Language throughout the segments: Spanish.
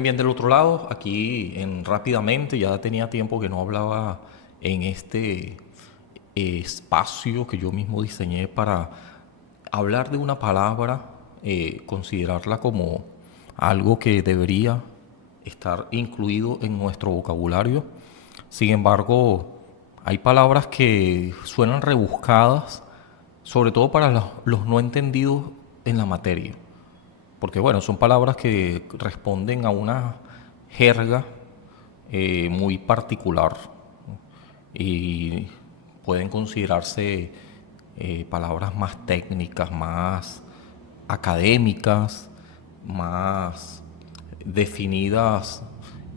dejen bien del otro lado. Aquí rápidamente, ya tenía tiempo que no hablaba en este espacio que yo mismo diseñé para hablar de una palabra, considerarla como algo que debería estar incluido en nuestro vocabulario. Sin embargo, hay palabras que suenan rebuscadas, sobre todo para los no entendidos en la materia. Porque bueno, son palabras que responden a una jerga muy particular y pueden considerarse palabras más técnicas, más académicas, más definidas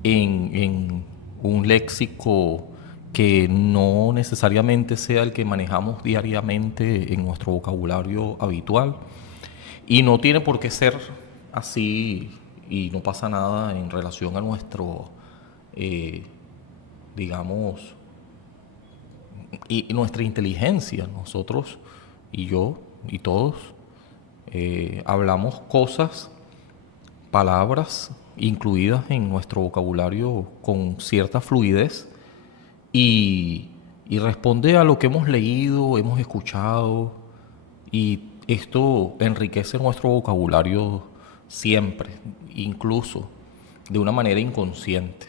en un léxico que no necesariamente sea el que manejamos diariamente en nuestro vocabulario habitual. Y no tiene por qué ser así y no pasa nada en relación a nuestro, eh, digamos, y nuestra inteligencia. Nosotros y yo y todos hablamos cosas, palabras incluidas en nuestro vocabulario con cierta fluidez y, y responde a lo que hemos leído, hemos escuchado, y esto enriquece nuestro vocabulario siempre, incluso de una manera inconsciente,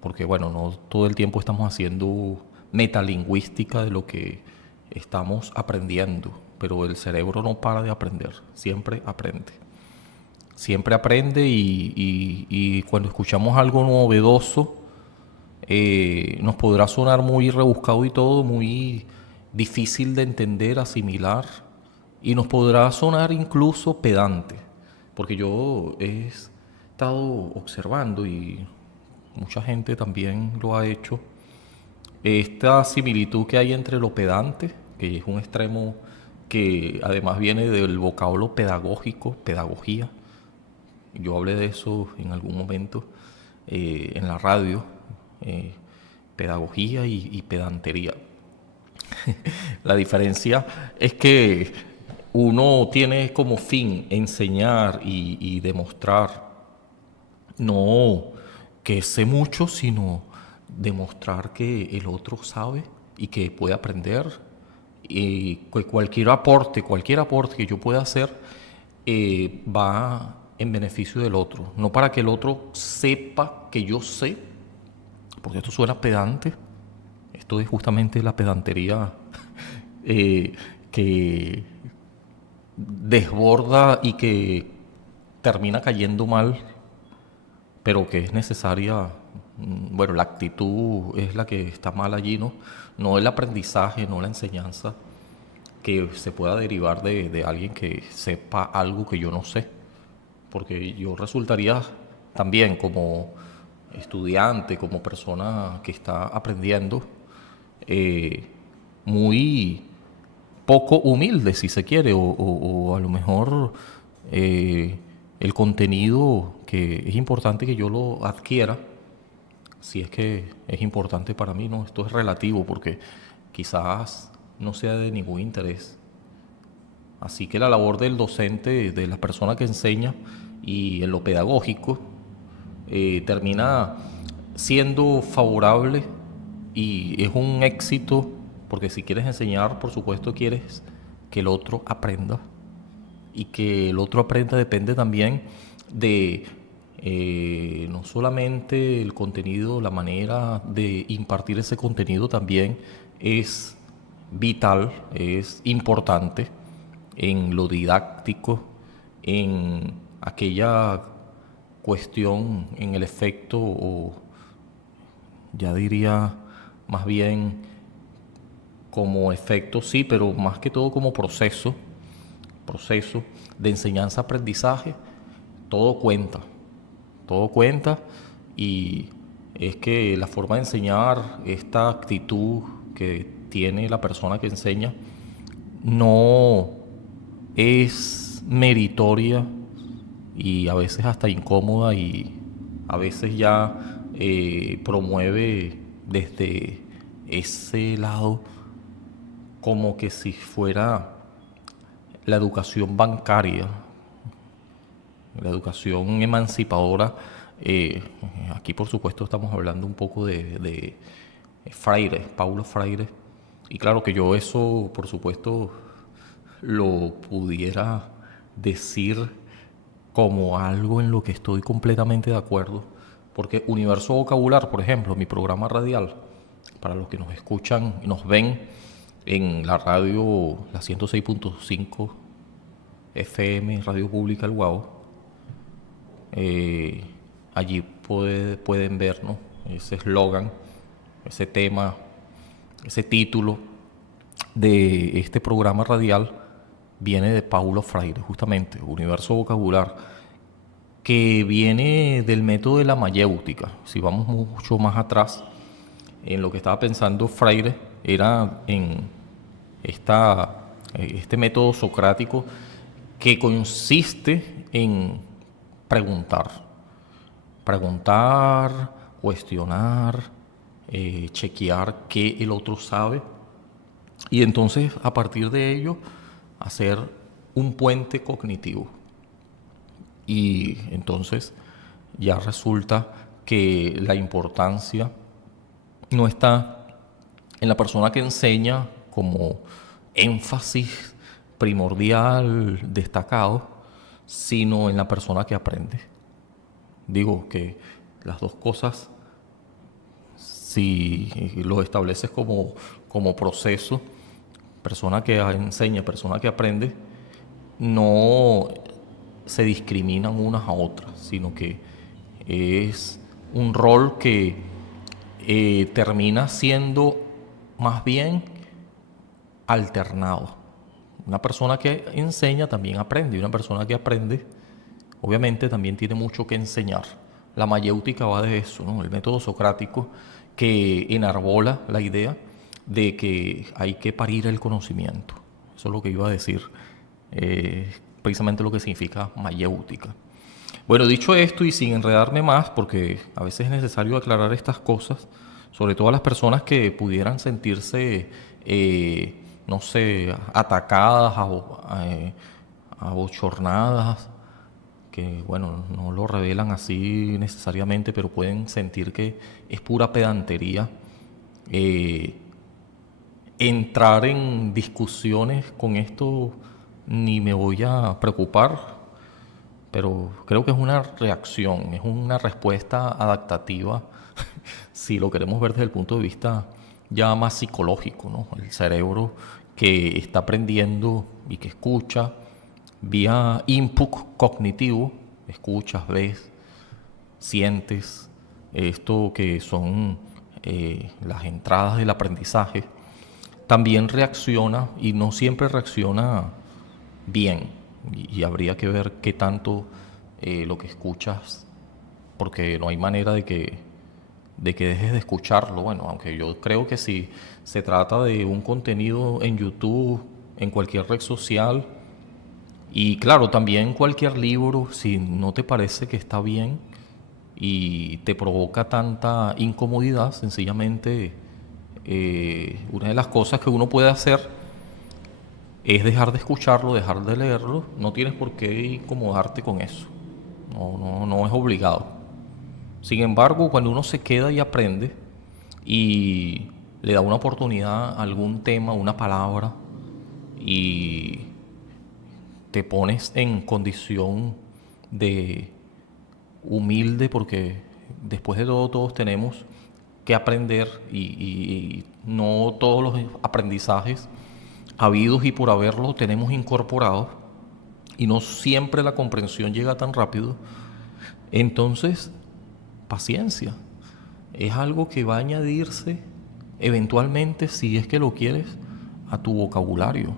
porque bueno, no todo el tiempo estamos haciendo metalingüística de lo que estamos aprendiendo, pero el cerebro no para de aprender, siempre aprende. Siempre aprende y cuando escuchamos algo novedoso, nos podrá sonar muy rebuscado y todo, muy difícil de entender, asimilar, y nos podrá sonar incluso pedante, porque yo he estado observando y mucha gente también lo ha hecho, esta similitud que hay entre lo pedante, que es un extremo que además viene del vocablo pedagógico, pedagogía. Yo hablé de eso en algún momento en la radio, eh, pedagogía y pedantería. La diferencia es que uno tiene como fin enseñar y demostrar, no que sé mucho, sino demostrar que el otro sabe y que puede aprender. Y que cualquier aporte que yo pueda hacer va en beneficio del otro. No para que el otro sepa que yo sé, porque esto suena pedante. Esto es justamente la pedantería eh, que desborda y que termina cayendo mal, pero que es necesaria. Bueno, la actitud es la que está mal allí, ¿no? No el aprendizaje, no la enseñanza que se pueda derivar de alguien que sepa algo que yo no sé. Porque yo resultaría también como estudiante, como persona que está aprendiendo, eh, muy poco humilde, si se quiere, o a lo mejor eh, el contenido que es importante que yo lo adquiera, si es que es importante para mí, no, esto es relativo porque quizás no sea de ningún interés. Así que la labor del docente, de la persona que enseña y en lo pedagógico, termina siendo favorable y es un éxito porque si quieres enseñar, por supuesto quieres que el otro aprenda y que el otro aprenda depende también de no solamente el contenido, la manera de impartir ese contenido también es vital, es importante en lo didáctico, en aquella cuestión, en el efecto, o ya diría más bien como efecto, sí, pero más que todo como proceso de enseñanza-aprendizaje, todo cuenta y es que la forma de enseñar, esta actitud que tiene la persona que enseña, no es meritoria y a veces hasta incómoda y a veces ya promueve desde ese lado como que si fuera la educación bancaria, la educación emancipadora Eh, Aquí, por supuesto, estamos hablando un poco de Freire, Paulo Freire. Y claro que yo eso, por supuesto, lo pudiera decir como algo en lo que estoy completamente de acuerdo. Porque Universo Vocabular, por ejemplo, mi programa radial, para los que nos escuchan y nos ven en la radio, la 106.5 FM, Radio Pública El Guau, eh, allí pueden ver, ¿no?, ese eslogan, ese tema, ese título de este programa radial viene de Paulo Freire, justamente, Universo Vocabular, que viene del método de la mayéutica. Si vamos mucho más atrás, en lo que estaba pensando Freire era en este método socrático que consiste en preguntar, preguntar, cuestionar, chequear qué el otro sabe y entonces a partir de ello hacer un puente cognitivo. Y entonces ya resulta que la importancia no está en la persona que enseña como énfasis primordial, destacado, sino en la persona que aprende. Digo que las dos cosas, si lo estableces como proceso, persona que enseña, persona que aprende, no se discriminan unas a otras, sino que es un rol que termina siendo más bien alternado. Una persona que enseña también aprende, y una persona que aprende obviamente también tiene mucho que enseñar. La mayéutica va de eso, ¿no? El método socrático que enarbola la idea de que hay que parir el conocimiento. Eso es lo que iba a decir, precisamente lo que significa mayéutica. Bueno, dicho esto y sin enredarme más, porque a veces es necesario aclarar estas cosas, sobre todo a las personas que pudieran sentirse, no sé, atacadas, abochornadas, que bueno, no lo revelan así necesariamente, pero pueden sentir que es pura pedantería. Entrar en discusiones con esto ni me voy a preocupar, pero creo que es una reacción, es una respuesta adaptativa, si lo queremos ver desde el punto de vista ya más psicológico, ¿no? El cerebro que está aprendiendo y que escucha vía input cognitivo, escuchas, ves, sientes, esto que son las entradas del aprendizaje, también reacciona y no siempre reacciona bien. Y habría que ver qué tanto lo que escuchas, porque no hay manera de que dejes de escucharlo. Bueno, aunque yo creo que si se trata de un contenido en YouTube, en cualquier red social, y claro, también cualquier libro, si no te parece que está bien y te provoca tanta incomodidad, sencillamente una de las cosas que uno puede hacer es dejar de escucharlo, dejar de leerlo. No tienes por qué incomodarte con eso. No es obligado. Sin embargo, cuando uno se queda y aprende y le da una oportunidad a algún tema, una palabra, y te pones en condición de humilde, porque después de todo todos tenemos que aprender y no todos los aprendizajes habidos y por haberlos tenemos incorporados y no siempre la comprensión llega tan rápido. Entonces, paciencia. Es algo que va a añadirse eventualmente, si es que lo quieres, a tu vocabulario.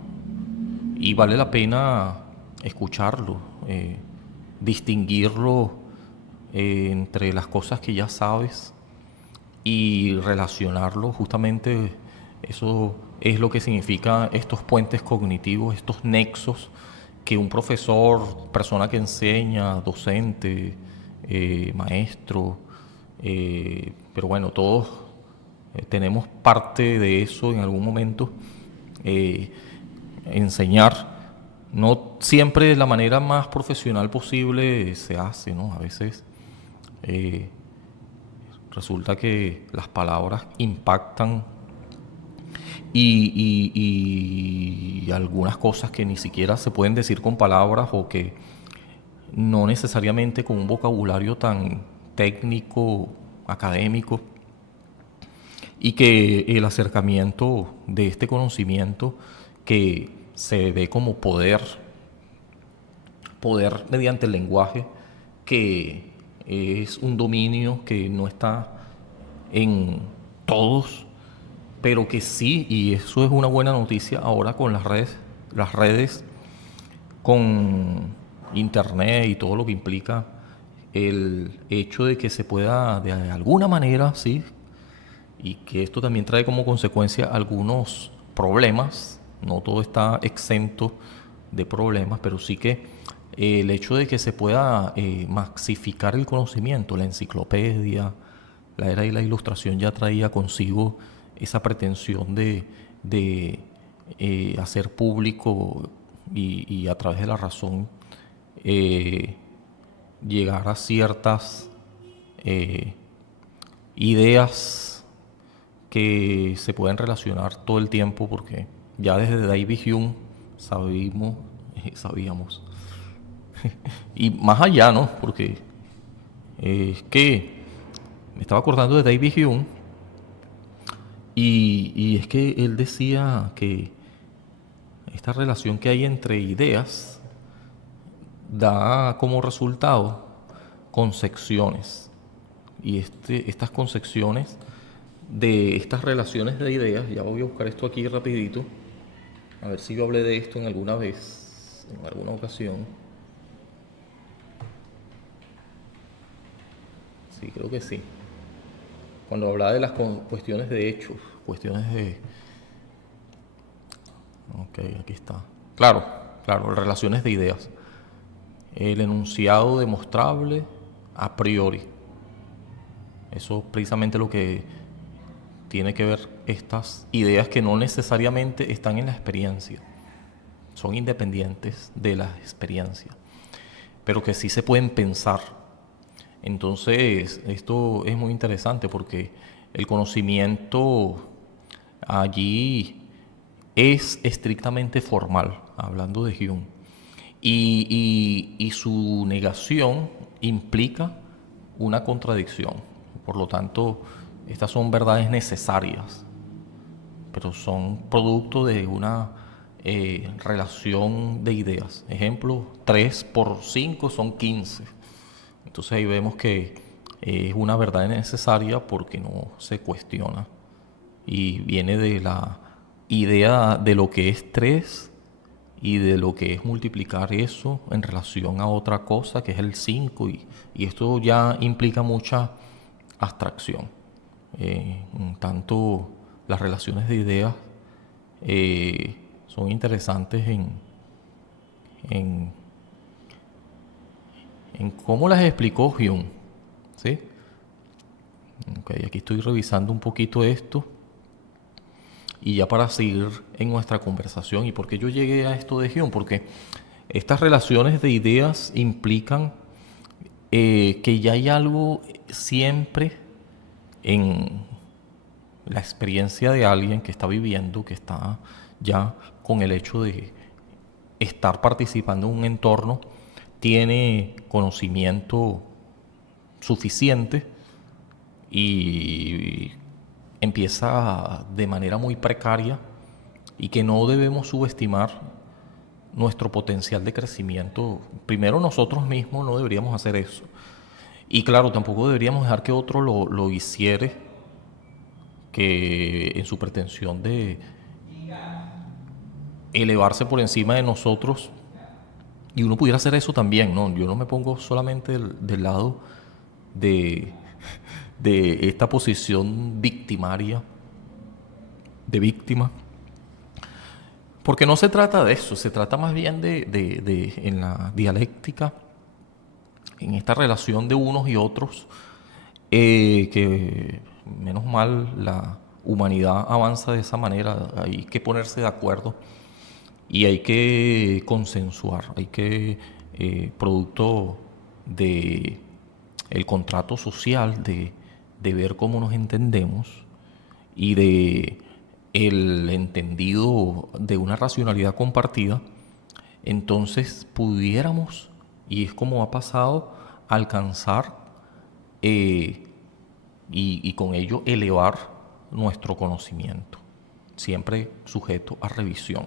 Y vale la pena escucharlo, distinguirlo entre las cosas que ya sabes y relacionarlo. Justamente eso es lo que significa estos puentes cognitivos, estos nexos que un profesor, persona que enseña, docente, maestro, pero bueno, todos tenemos parte de eso en algún momento. Enseñar no siempre de la manera más profesional posible se hace, ¿no? A veces Eh, Resulta que las palabras impactan y algunas cosas que ni siquiera se pueden decir con palabras o que no necesariamente con un vocabulario tan técnico, académico, y que el acercamiento de este conocimiento que se ve como poder mediante el lenguaje, que es un dominio que no está en todos, pero que sí, y eso es una buena noticia ahora con las redes con internet y todo lo que implica el hecho de que se pueda de alguna manera, sí, y que esto también trae como consecuencia algunos problemas, no todo está exento de problemas, pero sí que el hecho de que se pueda maxificar el conocimiento, la enciclopedia, la era de la ilustración ya traía consigo esa pretensión de hacer público y a través de la razón eh, llegar a ciertas eh, ideas que se pueden relacionar todo el tiempo, porque ya desde David Hume sabíamos, y más allá, ¿no? Porque es que me estaba acordando de David Hume y es que él decía que esta relación que hay entre ideas da como resultado concepciones. Y estas concepciones de estas relaciones de ideas, ya voy a buscar esto aquí rapidito, a ver si yo hablé de esto en alguna vez, en alguna ocasión. Sí, creo que sí. Cuando hablaba de las cuestiones de hechos, cuestiones de... Ok, aquí está. Claro, claro, relaciones de ideas. El enunciado demostrable a priori. Eso es precisamente lo que tiene que ver estas ideas que no necesariamente están en la experiencia, son independientes de la experiencia, pero que sí se pueden pensar. Entonces, esto es muy interesante porque el conocimiento allí es estrictamente formal, hablando de Hume, y su negación implica una contradicción. Por lo tanto, estas son verdades necesarias, pero son producto de una relación de ideas. Ejemplo, 3 por 5 son 15. Entonces ahí vemos que es una verdad necesaria porque no se cuestiona y viene de la idea de lo que es 3 y de lo que es multiplicar eso en relación a otra cosa que es el 5 y esto ya implica mucha abstracción. Tanto las relaciones de ideas son interesantes en, en cómo las explicó Hume. ¿Sí? Okay, aquí estoy revisando un poquito esto y ya para seguir en nuestra conversación. ¿Y por qué yo llegué a esto de Hume? Porque estas relaciones de ideas implican que ya hay algo siempre en la experiencia de alguien que está viviendo, que está ya con el hecho de estar participando en un entorno, tiene conocimiento suficiente y empieza de manera muy precaria y que no debemos subestimar nuestro potencial de crecimiento. Primero nosotros mismos no deberíamos hacer eso. Y claro, tampoco deberíamos dejar que otro lo hiciere, que en su pretensión de elevarse por encima de nosotros, y uno pudiera hacer eso también, ¿no? Yo no me pongo solamente del lado de, de esta posición victimaria, de víctima, porque no se trata de eso, se trata más bien en la dialéctica, en esta relación de unos y otros, que menos mal la humanidad avanza de esa manera, hay que ponerse de acuerdo y hay que consensuar, hay que, producto de el contrato social de ver cómo nos entendemos y de el entendido de una racionalidad compartida, entonces pudiéramos, y es como ha pasado, alcanzar y con ello elevar nuestro conocimiento, siempre sujeto a revisión.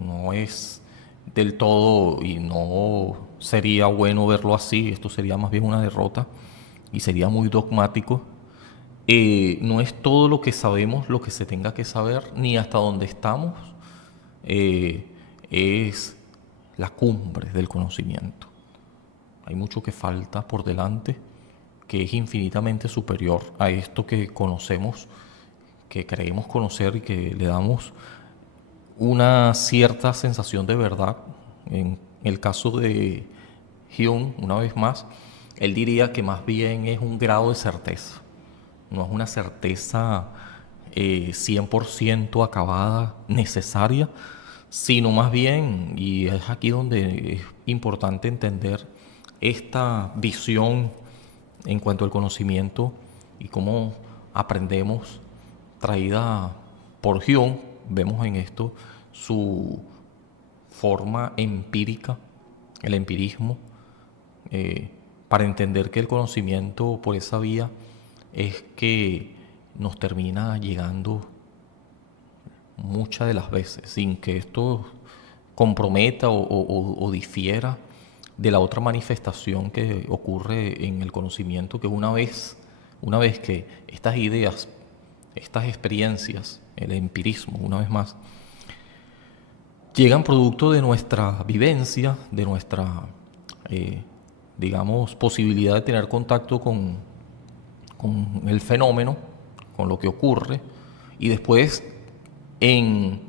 No es del todo, y no sería bueno verlo así, esto sería más bien una derrota y sería muy dogmático. No es todo lo que sabemos lo que se tenga que saber, ni hasta donde estamos eh, es la cumbre del conocimiento. Hay mucho que falta por delante, que es infinitamente superior a esto que conocemos, que creemos conocer y que le damos una cierta sensación de verdad. En el caso de Hume, una vez más, él diría que más bien es un grado de certeza. No es una certeza 100% acabada, necesaria, sino más bien, y es aquí donde es importante entender esta visión en cuanto al conocimiento y cómo aprendemos, traída por Hume. Vemos en esto su forma empírica, el empirismo, para entender que el conocimiento por esa vía es que nos termina llegando muchas de las veces, sin que esto comprometa o difiera de la otra manifestación que ocurre en el conocimiento, que una vez que estas ideas, estas experiencias, el empirismo, una vez más, llegan producto de nuestra vivencia, de nuestra, eh, digamos, posibilidad de tener contacto con el fenómeno, con lo que ocurre, y después en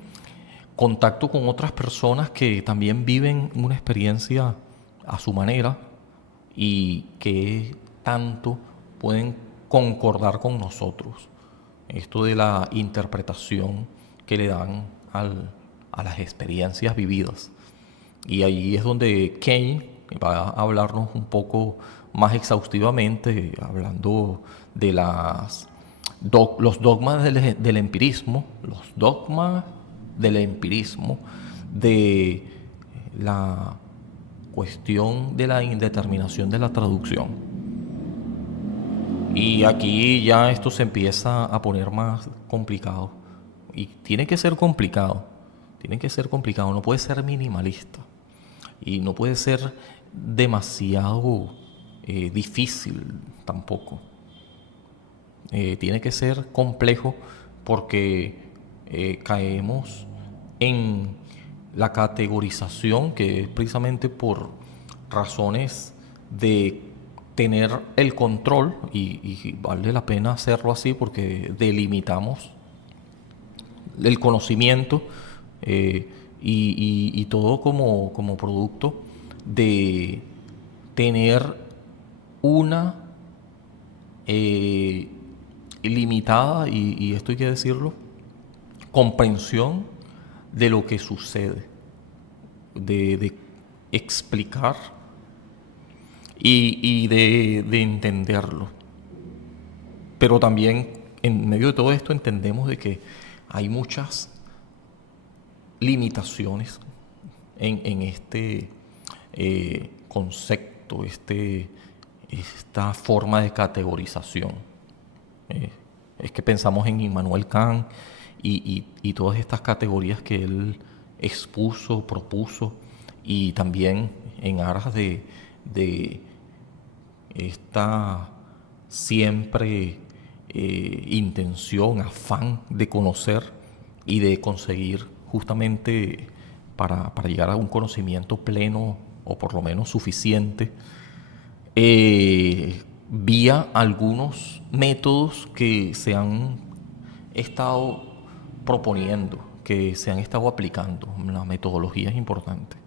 contacto con otras personas que también viven una experiencia a su manera y que tanto pueden concordar con nosotros. Esto de la interpretación que le dan a las experiencias vividas. Y ahí es donde Kane va a hablarnos un poco más exhaustivamente, hablando de los dogmas del empirismo, los dogmas del empirismo, de la cuestión de la indeterminación de la traducción. Y aquí ya esto se empieza a poner más complicado. Y tiene que ser complicado, tiene que ser complicado, no puede ser minimalista. Y no puede ser demasiado difícil tampoco. Tiene que ser complejo porque caemos en la categorización, que es precisamente por razones de tener el control, y vale la pena hacerlo así porque delimitamos el conocimiento y todo como producto de tener una limitada, y esto hay que decirlo, comprensión de lo que sucede, de explicar y de entenderlo. Pero también en medio de todo esto entendemos de que hay muchas limitaciones en este concepto, esta forma de categorización. Es que pensamos en Immanuel Kant y todas estas categorías que él expuso, propuso, y también en aras de esta siempre intención, afán de conocer y de conseguir justamente para llegar a un conocimiento pleno o por lo menos suficiente, vía algunos métodos que se han estado proponiendo, que se han estado aplicando. La metodología es importante.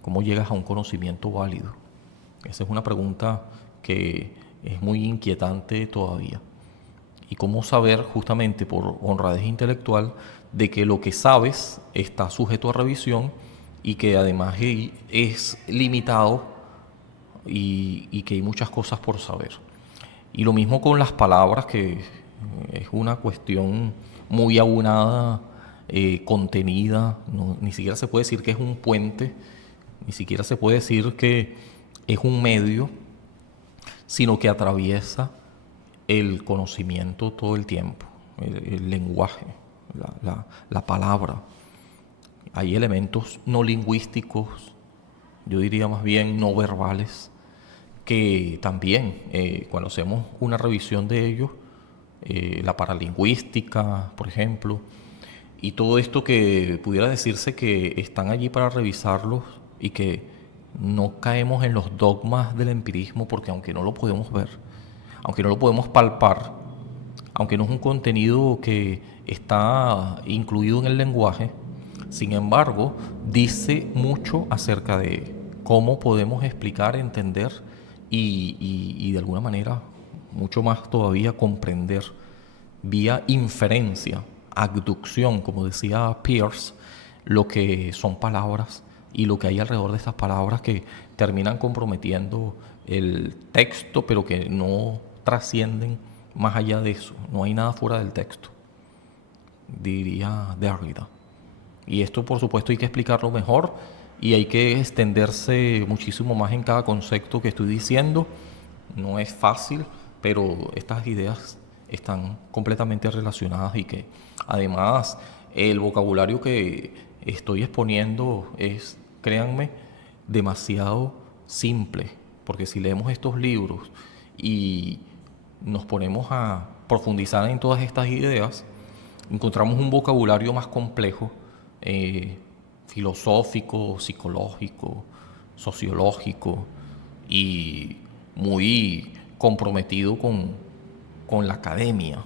¿Cómo llegas a un conocimiento válido? Esa es una pregunta que es muy inquietante todavía. Y cómo saber, justamente por honradez intelectual, de que lo que sabes está sujeto a revisión y que además es limitado y que hay muchas cosas por saber. Y lo mismo con las palabras, que es una cuestión muy aunada, contenida, ni siquiera se puede decir que es un puente, ni siquiera se puede decir que es un medio, sino que atraviesa el conocimiento todo el tiempo, el lenguaje, la palabra. Hay elementos no lingüísticos, yo diría más bien no verbales, que también cuando hacemos una revisión de ellos, la paralingüística, por ejemplo, y todo esto que pudiera decirse que están allí para revisarlos y que no caemos en los dogmas del empirismo, porque aunque no lo podemos ver, aunque no lo podemos palpar, aunque no es un contenido que está incluido en el lenguaje, sin embargo, dice mucho acerca de cómo podemos explicar, entender y de alguna manera, mucho más todavía, comprender vía inferencia, abducción, como decía Peirce, lo que son palabras y lo que hay alrededor de estas palabras que terminan comprometiendo el texto, pero que no trascienden más allá de eso. No hay nada fuera del texto, diría Derrida. Y esto, por supuesto, hay que explicarlo mejor y hay que extenderse muchísimo más en cada concepto que estoy diciendo. No es fácil, pero estas ideas están completamente relacionadas y que además el vocabulario que estoy exponiendo es, créanme, demasiado simple, porque si leemos estos libros y nos ponemos a profundizar en todas estas ideas, encontramos un vocabulario más complejo, filosófico, psicológico, sociológico y muy comprometido con la academia.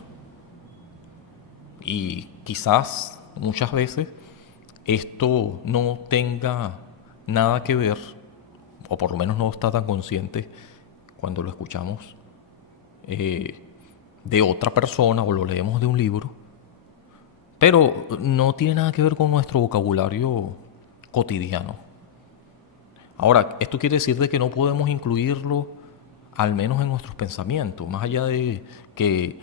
Y quizás muchas veces esto no tenga nada que ver, o por lo menos no está tan consciente cuando lo escuchamos de otra persona o lo leemos de un libro, pero no tiene nada que ver con nuestro vocabulario cotidiano. Ahora, esto quiere decir de que no podemos incluirlo al menos en nuestros pensamientos, más allá de que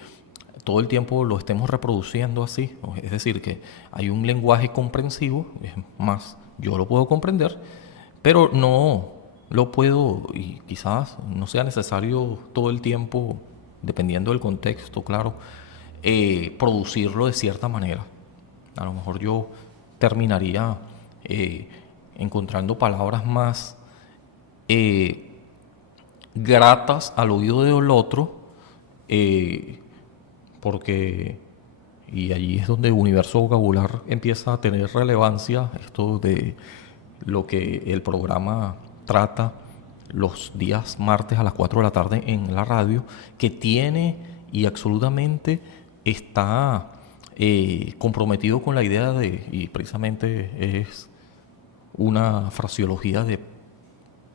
todo el tiempo lo estemos reproduciendo así. Es decir, que hay un lenguaje comprensivo, es más, yo lo puedo comprender, pero no lo puedo, y quizás no sea necesario todo el tiempo, dependiendo del contexto, claro, producirlo de cierta manera. A lo mejor yo terminaría encontrando palabras más gratas al oído del otro, porque, y allí es donde el universo vocabular empieza a tener relevancia, esto de lo que el programa trata los días martes a las 4 de la tarde en la radio, que tiene y absolutamente está comprometido con la idea de, y precisamente es una fraseología de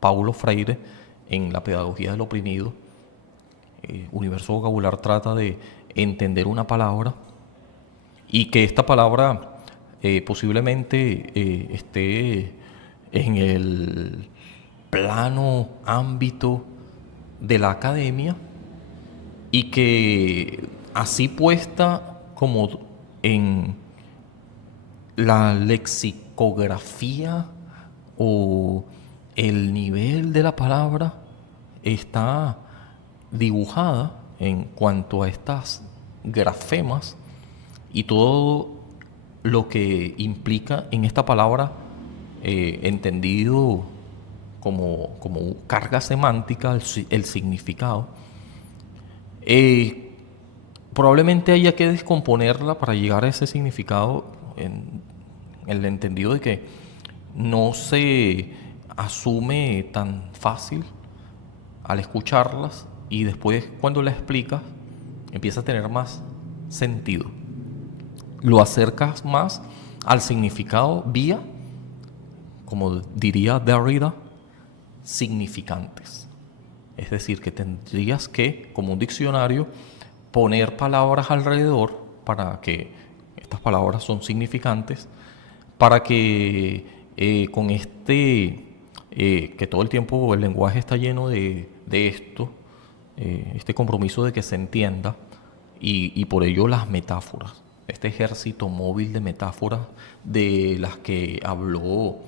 Paulo Freire en la pedagogía del oprimido. Universo vocabular trata de entender una palabra y que esta palabra posiblemente esté en el plano, ámbito de la academia y que así puesta como en la lexicografía o el nivel de la palabra está dibujada en cuanto a estas grafemas y todo lo que implica en esta palabra, entendido como carga semántica, el significado. Probablemente haya que descomponerla para llegar a ese significado en el entendido de que no se asume tan fácil al escucharlas y después cuando la explicas empieza a tener más sentido. Lo acercas más al significado vía, como diría Derrida, significantes. Es decir, que tendrías que, como un diccionario, poner palabras alrededor para que estas palabras son significantes, para que con este que todo el tiempo el lenguaje está lleno de esto, este compromiso de que se entienda, y por ello las metáforas, este ejército móvil de metáforas de las que habló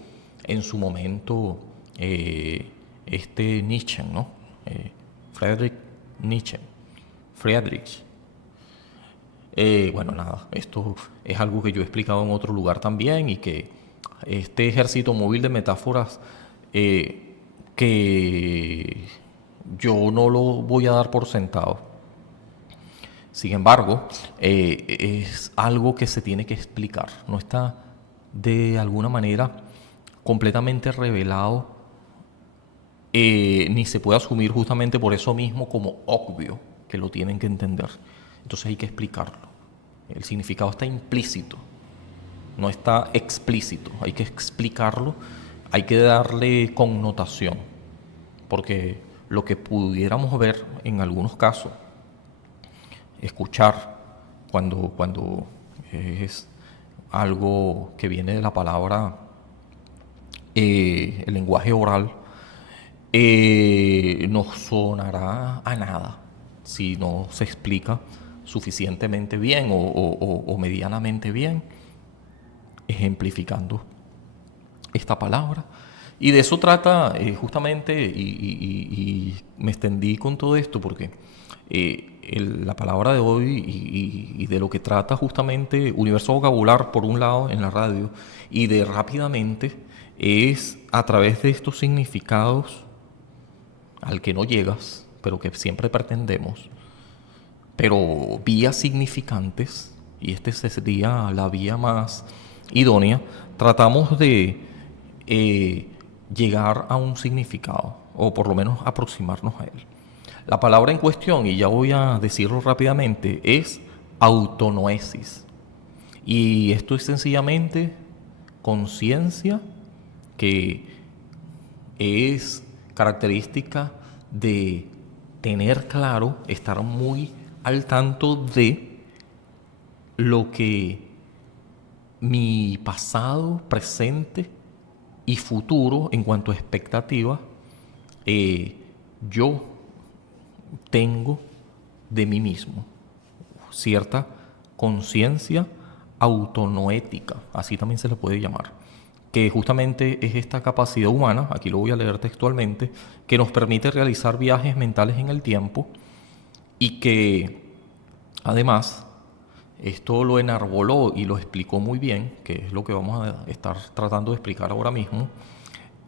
en su momento Nietzsche, ¿no? Friedrich Nietzsche. Friedrich. Bueno, nada, esto es algo que yo he explicado en otro lugar también, y que este ejército móvil de metáforas, que yo no lo voy a dar por sentado. Sin embargo, es algo que se tiene que explicar. No está de alguna manera completamente revelado, ni se puede asumir justamente por eso mismo como obvio que lo tienen que entender. Entonces hay que explicarlo. El significado está implícito, no está explícito. Hay que explicarlo, hay que darle connotación, porque lo que pudiéramos ver en algunos casos, escuchar, cuando es algo que viene de la palabra, el lenguaje oral, nos sonará a nada si no se explica suficientemente bien o medianamente bien, ejemplificando esta palabra. Y de eso trata justamente, y me extendí con todo esto porque la palabra de hoy y de lo que trata justamente Universo Vocabular, por un lado, en la radio, y de rápidamente, es a través de estos significados al que no llegas, pero que siempre pretendemos, pero vías significantes, y este sería la vía más idónea. Tratamos de llegar a un significado, o por lo menos aproximarnos a él. La palabra en cuestión, y ya voy a decirlo rápidamente, es autonoesis. Y esto es sencillamente conciencia, que es característica de tener claro, estar muy al tanto de lo que mi pasado, presente y futuro en cuanto a expectativas, yo tengo de mí mismo. Cierta conciencia autonoética, así también se le puede llamar, que justamente es esta capacidad humana, aquí lo voy a leer textualmente, que nos permite realizar viajes mentales en el tiempo, y que además esto lo enarboló y lo explicó muy bien, que es lo que vamos a estar tratando de explicar ahora mismo,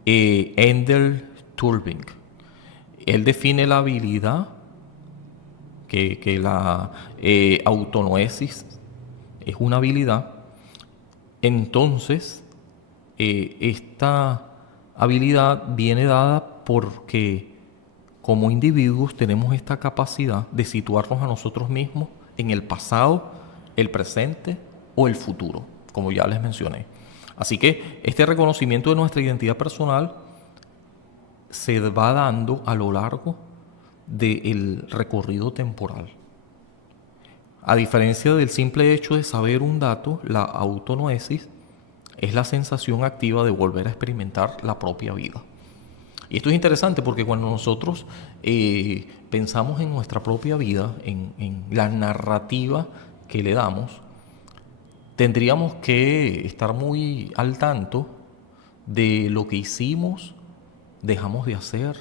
Endel Turbing. Él define la habilidad, que la autonoesis es una habilidad. Entonces, esta habilidad viene dada porque como individuos tenemos esta capacidad de situarnos a nosotros mismos en el pasado, el presente o el futuro, como ya les mencioné. Así que este reconocimiento de nuestra identidad personal se va dando a lo largo del recorrido temporal. A diferencia del simple hecho de saber un dato, la autonoesis es la sensación activa de volver a experimentar la propia vida. Y esto es interesante porque cuando nosotros pensamos en nuestra propia vida, en la narrativa que le damos, tendríamos que estar muy al tanto de lo que hicimos, dejamos de hacer,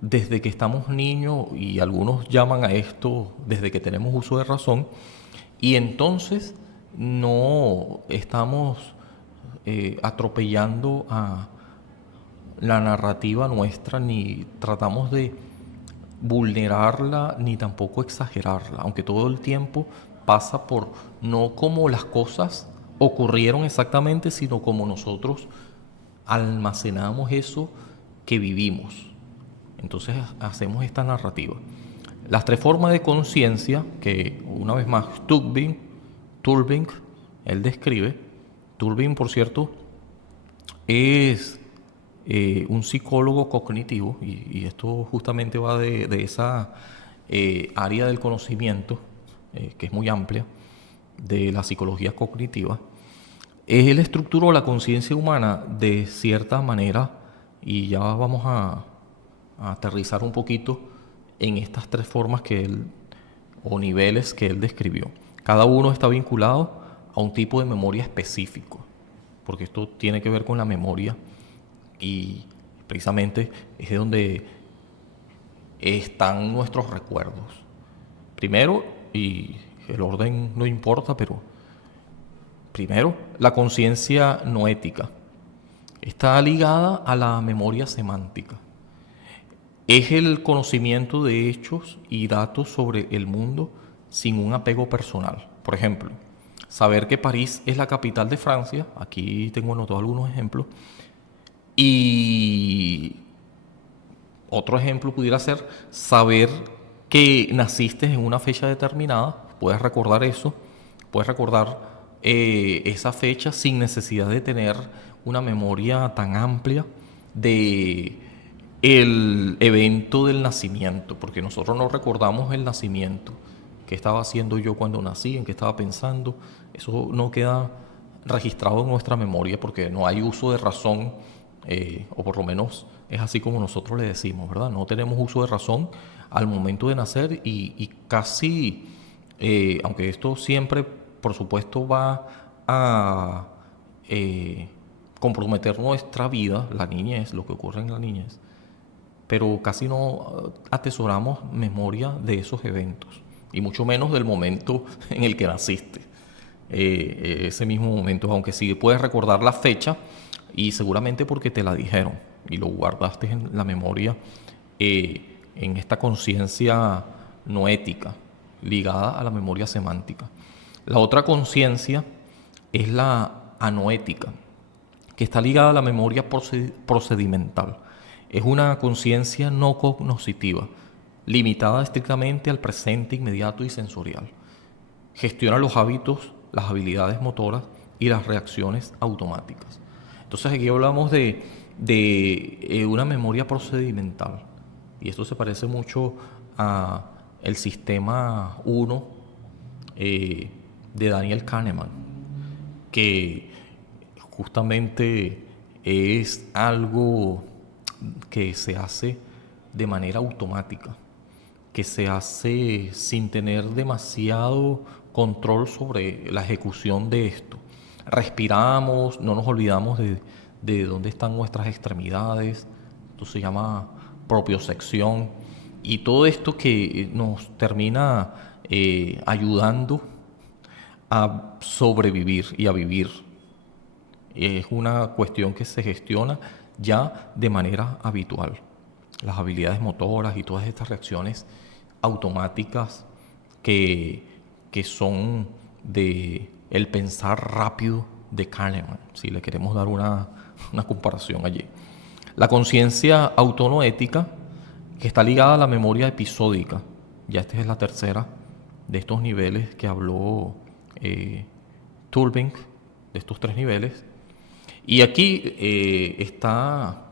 desde que estamos niños, y algunos llaman a esto desde que tenemos uso de razón, y entonces no estamos atropellando a la narrativa nuestra, ni tratamos de vulnerarla, ni tampoco exagerarla, aunque todo el tiempo pasa por no como las cosas ocurrieron exactamente, sino como nosotros almacenamos eso que vivimos. Entonces hacemos esta narrativa. Las tres formas de conciencia que, una vez más, Turbing, él describe. Turbing, por cierto, es un psicólogo cognitivo, y esto justamente va de esa área del conocimiento, que es muy amplia, de la psicología cognitiva. Él estructuró la conciencia humana de cierta manera y ya vamos a aterrizar un poquito en estas tres formas que él, o niveles que él describió. Cada uno está vinculado a un tipo de memoria específico, porque esto tiene que ver con la memoria y precisamente es de donde están nuestros recuerdos. Primero, y el orden no importa, pero primero, la conciencia noética está ligada a la memoria semántica. Es el conocimiento de hechos y datos sobre el mundo sin un apego personal. Por ejemplo, saber que París es la capital de Francia, aquí tengo anotado algunos ejemplos, y otro ejemplo pudiera ser saber que naciste en una fecha determinada, puedes recordar eso, puedes recordar esa fecha sin necesidad de tener una memoria tan amplia de el evento del nacimiento, porque nosotros no recordamos el nacimiento, qué estaba haciendo yo cuando nací, en qué estaba pensando, eso no queda registrado en nuestra memoria porque no hay uso de razón, o por lo menos es así como nosotros le decimos, ¿verdad? No tenemos uso de razón al momento de nacer y casi, aunque esto siempre, por supuesto, va a comprometer nuestra vida, la niñez, lo que ocurre en la niñez, pero casi no atesoramos memoria de esos eventos, y mucho menos del momento en el que naciste. Ese mismo momento, aunque sí puedes recordar la fecha, y seguramente porque te la dijeron y lo guardaste en la memoria, en esta conciencia noética ligada a la memoria semántica. La otra conciencia es la anoética, que está ligada a la memoria procedimental. Es una conciencia no cognoscitiva, limitada estrictamente al presente inmediato y sensorial. Gestiona los hábitos, las habilidades motoras y las reacciones automáticas. Entonces aquí hablamos de una memoria procedimental, y esto se parece mucho a el sistema 1 de Daniel Kahneman, que justamente es algo que se hace de manera automática, que se hace sin tener demasiado control sobre la ejecución de esto. Respiramos, no nos olvidamos de dónde están nuestras extremidades, esto se llama propiocepción, y todo esto que nos termina ayudando a sobrevivir y a vivir. Es una cuestión que se gestiona ya de manera habitual. Las habilidades motoras y todas estas reacciones automáticas que, que son de el pensar rápido de Kahneman, si le queremos dar una comparación allí. La conciencia autonoética, que está ligada a la memoria episódica. Ya esta es la tercera de estos niveles que habló Turbing, de estos tres niveles. Y aquí está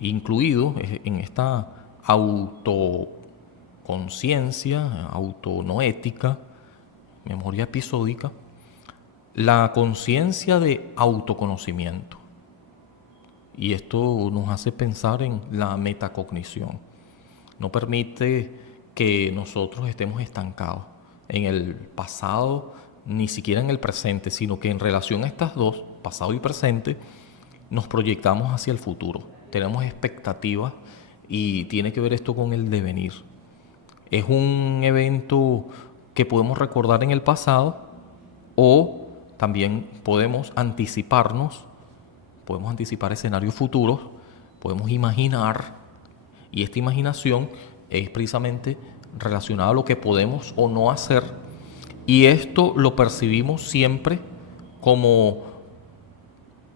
incluido en esta autoconciencia, autonoética, memoria episódica, la conciencia de autoconocimiento. Y esto nos hace pensar en la metacognición. No permite que nosotros estemos estancados en el pasado, ni siquiera en el presente, sino que en relación a estas dos, pasado y presente, nos proyectamos hacia el futuro. Tenemos expectativas y tiene que ver esto con el devenir. Es un evento que podemos recordar en el pasado, o también podemos anticipar escenarios futuros, podemos imaginar, y esta imaginación es precisamente relacionada a lo que podemos o no hacer, y esto lo percibimos siempre como,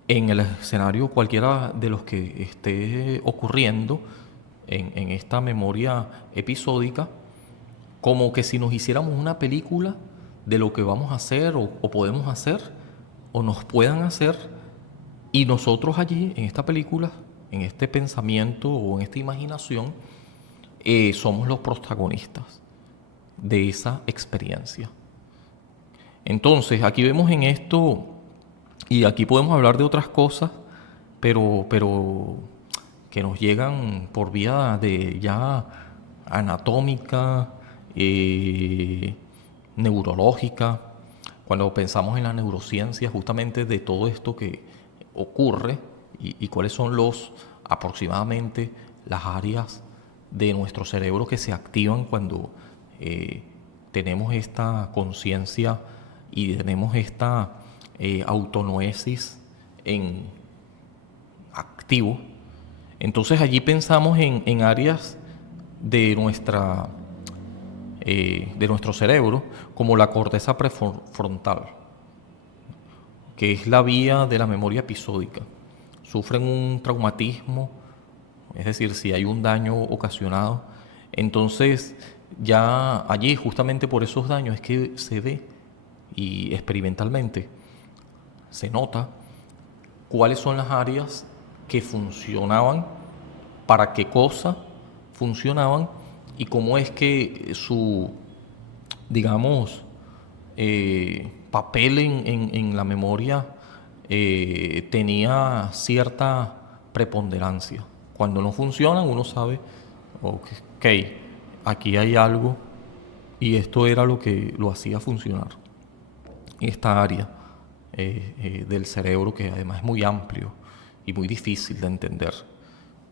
en el escenario cualquiera de los que esté ocurriendo en esta memoria episódica, como que si nos hiciéramos una película de lo que vamos a hacer o podemos hacer o nos puedan hacer, y nosotros allí en esta película, en este pensamiento o en esta imaginación, somos los protagonistas de esa experiencia. Entonces aquí vemos en esto, y aquí podemos hablar de otras cosas pero que nos llegan por vía de ya anatómica, neurológica. Cuando pensamos en la neurociencia, justamente de todo esto que ocurre y cuáles son los aproximadamente las áreas de nuestro cerebro que se activan cuando tenemos esta conciencia y tenemos esta autonoesis en activo. Entonces allí pensamos en áreas de de nuestro cerebro, como la corteza prefrontal, que es la vía de la memoria episódica. Sufren un traumatismo, es decir, si hay un daño ocasionado, entonces ya allí, justamente por esos daños, es que se ve y experimentalmente se nota cuáles son las áreas que funcionaban, para qué cosa funcionaban y cómo es que su, digamos, papel en la memoria tenía cierta preponderancia. Cuando no funcionan, uno sabe, ok, aquí hay algo y esto era lo que lo hacía funcionar. Esta área del cerebro, que además es muy amplio y muy difícil de entender,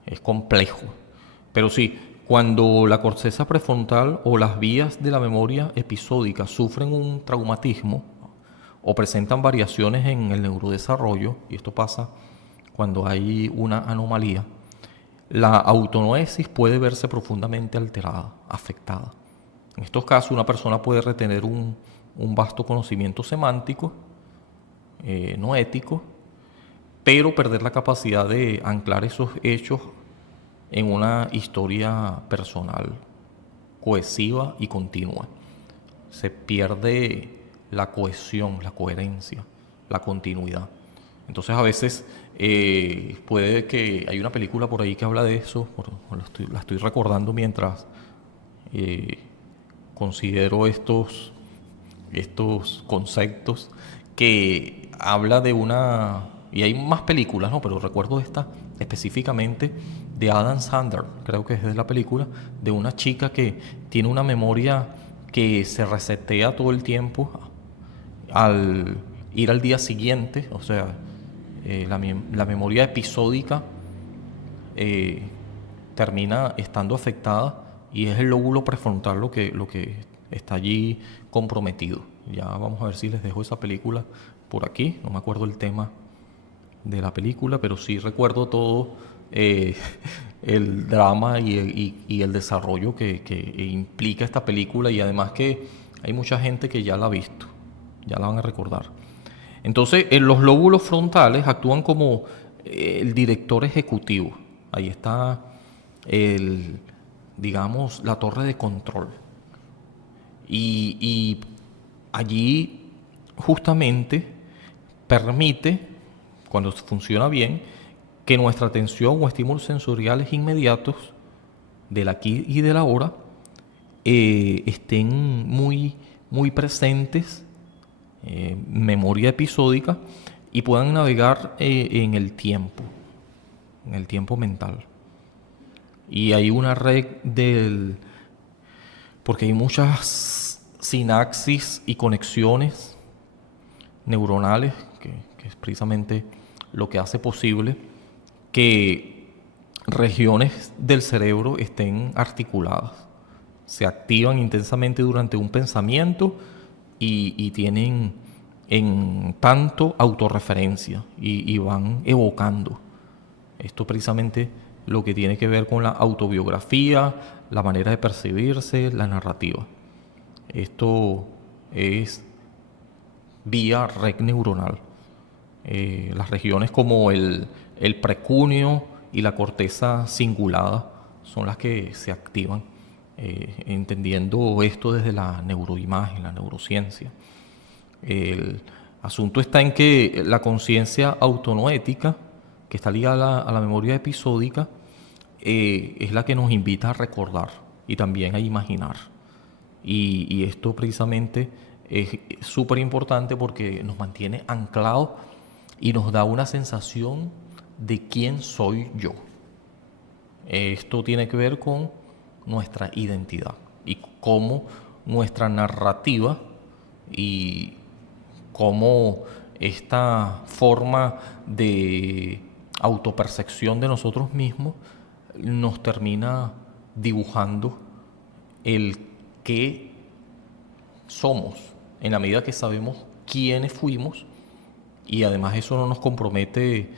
es complejo. Pero sí, cuando la corteza prefrontal o las vías de la memoria episódica sufren un traumatismo o presentan variaciones en el neurodesarrollo, y esto pasa cuando hay una anomalía, la autonoesis puede verse profundamente alterada, afectada. En estos casos, una persona puede retener un vasto conocimiento semántico, no ético, pero perder la capacidad de anclar esos hechos en una historia personal, cohesiva y continua. Se pierde la cohesión, la coherencia, la continuidad. Entonces a veces puede que hay una película por ahí que habla de eso, la estoy recordando mientras eh, considero estos conceptos, que habla de una, y hay más películas, ¿no? Pero recuerdo esta específicamente de Adam Sandler, creo que es de la película, de una chica que tiene una memoria que se resetea todo el tiempo al ir al día siguiente, o sea, la memoria episódica eh, termina estando afectada y es el lóbulo prefrontal lo que está allí comprometido. Ya vamos a ver si les dejo esa película por aquí, no me acuerdo el tema de la película, pero sí recuerdo todo eh, el drama y el desarrollo que implica esta película, y además que hay mucha gente que ya la ha visto, ya la van a recordar. Entonces, los lóbulos frontales actúan como el director ejecutivo. Ahí está el, digamos, la torre de control. Y allí justamente permite, cuando funciona bien, que nuestra atención o estímulos sensoriales inmediatos del aquí y del ahora estén muy presentes, memoria episódica, y puedan navegar en el tiempo mental. Y hay una red porque hay muchas sinapsis y conexiones neuronales, que es precisamente lo que hace posible que regiones del cerebro estén articuladas. Se activan intensamente durante un pensamiento y tienen en tanto autorreferencia y van evocando. Esto precisamente lo que tiene que ver con la autobiografía, la manera de percibirse, la narrativa. Esto es vía red neuronal. Las regiones como el precúneo y la corteza cingulada son las que se activan, entendiendo esto desde la neuroimagen, la neurociencia. El asunto está en que la conciencia autonoética, que está ligada a la memoria episódica, es la que nos invita a recordar y también a imaginar. Y esto precisamente es súper importante porque nos mantiene anclados y nos da una sensación de quién soy yo. Esto tiene que ver con nuestra identidad y cómo nuestra narrativa y cómo esta forma de autopercepción de nosotros mismos nos termina dibujando el qué somos en la medida que sabemos quiénes fuimos, y además eso no nos compromete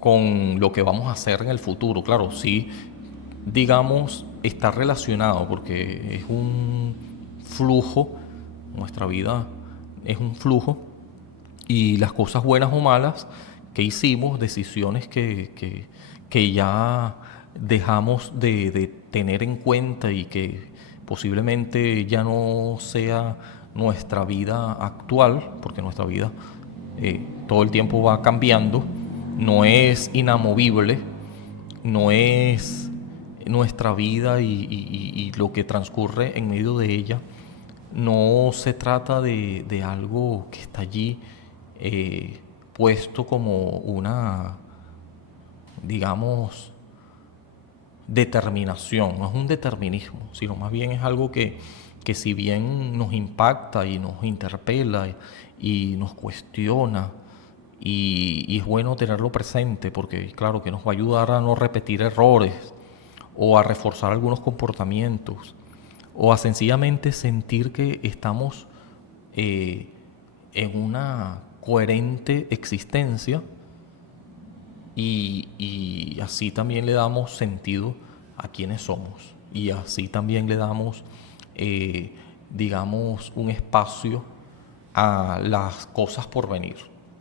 con lo que vamos a hacer en el futuro. Claro, sí, digamos, está relacionado porque es un flujo, nuestra vida es un flujo, y las cosas buenas o malas que hicimos, decisiones que ya dejamos de tener en cuenta y que posiblemente ya no sea nuestra vida actual, porque nuestra vida todo el tiempo va cambiando, no es inamovible, no es nuestra vida y lo que transcurre en medio de ella. No se trata de algo que está allí puesto como una, digamos, determinación. No es un determinismo, sino más bien es algo que si bien nos impacta y nos interpela y nos cuestiona, y es bueno tenerlo presente porque claro que nos va a ayudar a no repetir errores o a reforzar algunos comportamientos o a sencillamente sentir que estamos en una coherente existencia, y así también le damos sentido a quienes somos, y así también le damos, digamos, un espacio a las cosas por venir.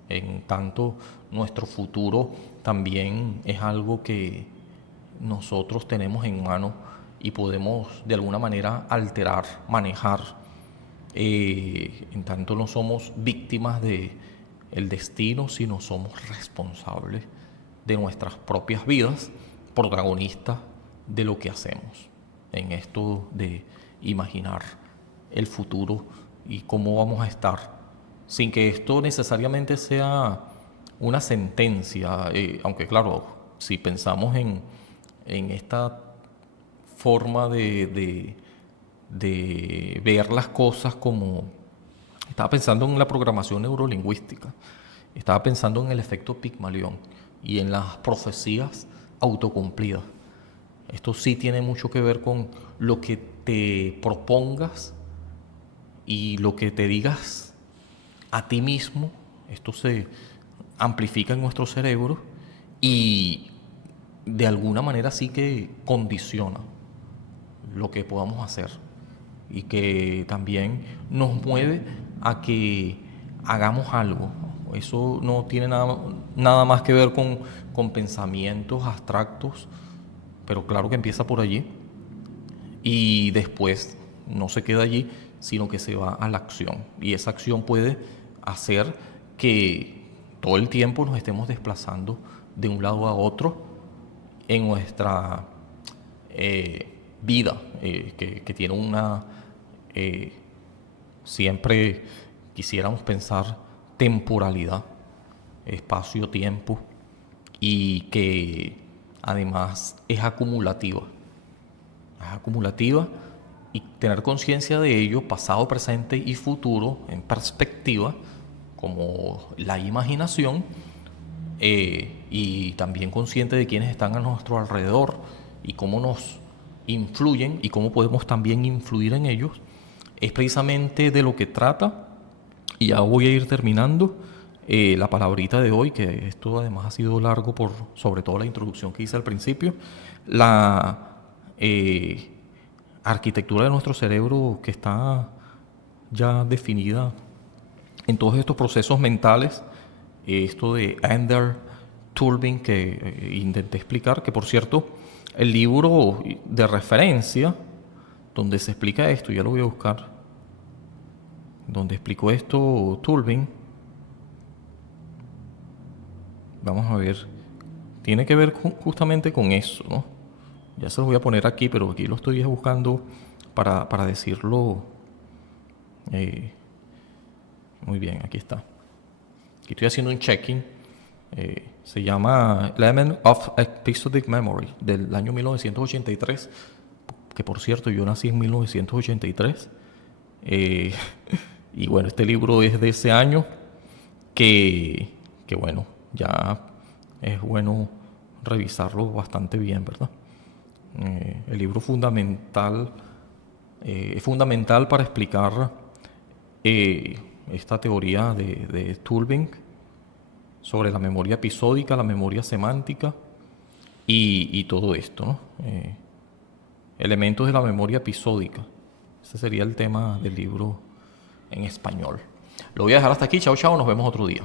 En tanto, nuestro futuro también es algo que nosotros tenemos en mano y podemos de alguna manera alterar, manejar. En tanto no somos víctimas de el destino, sino somos responsables de nuestras propias vidas, protagonistas de lo que hacemos en esto de imaginar el futuro y cómo vamos a estar, sin que esto necesariamente sea una sentencia, aunque claro, si pensamos en esta forma de ver las cosas como... Estaba pensando en la programación neurolingüística, estaba pensando en el efecto Pigmalión y en las profecías autocumplidas. Esto sí tiene mucho que ver con lo que te propongas y lo que te digas a ti mismo. Esto se amplifica en nuestro cerebro y de alguna manera sí que condiciona lo que podamos hacer, y que también nos mueve a que hagamos algo. Eso no tiene nada más que ver con pensamientos abstractos, pero claro que empieza por allí y después no se queda allí, sino que se va a la acción. Y esa acción puede hacer que todo el tiempo nos estemos desplazando de un lado a otro en nuestra vida, que tiene una... siempre quisiéramos pensar temporalidad, espacio-tiempo, y que además es acumulativa, y tener conciencia de ello, pasado, presente y futuro, en perspectiva, como la imaginación, y también consciente de quienes están a nuestro alrededor y cómo nos influyen y cómo podemos también influir en ellos, es precisamente de lo que trata. Y ya voy a ir terminando la palabrita de hoy, que esto además ha sido largo por sobre todo la introducción que hice al principio. La arquitectura de nuestro cerebro, que está ya definida en todos estos procesos mentales, esto de Ender Turbin que intenté explicar, que por cierto, el libro de referencia donde se explica esto, ya lo voy a buscar, donde explicó esto Turbin, vamos a ver, tiene que ver justamente con eso, ¿no? Ya se los voy a poner aquí, pero aquí lo estoy buscando para decirlo. Muy bien, aquí está. Aquí estoy haciendo un check-in Se llama Element of Episodic Memory, del año 1983, que por cierto yo nací en 1983. Eh, y bueno, este libro es de ese año que bueno, ya es bueno revisarlo bastante bien, ¿verdad? El libro es fundamental para explicar esta teoría de Turing sobre la memoria episódica, la memoria semántica y todo esto, ¿no? Elementos de la memoria episódica. Ese sería el tema del libro en español. Lo voy a dejar hasta aquí. Chao, chao. Nos vemos otro día.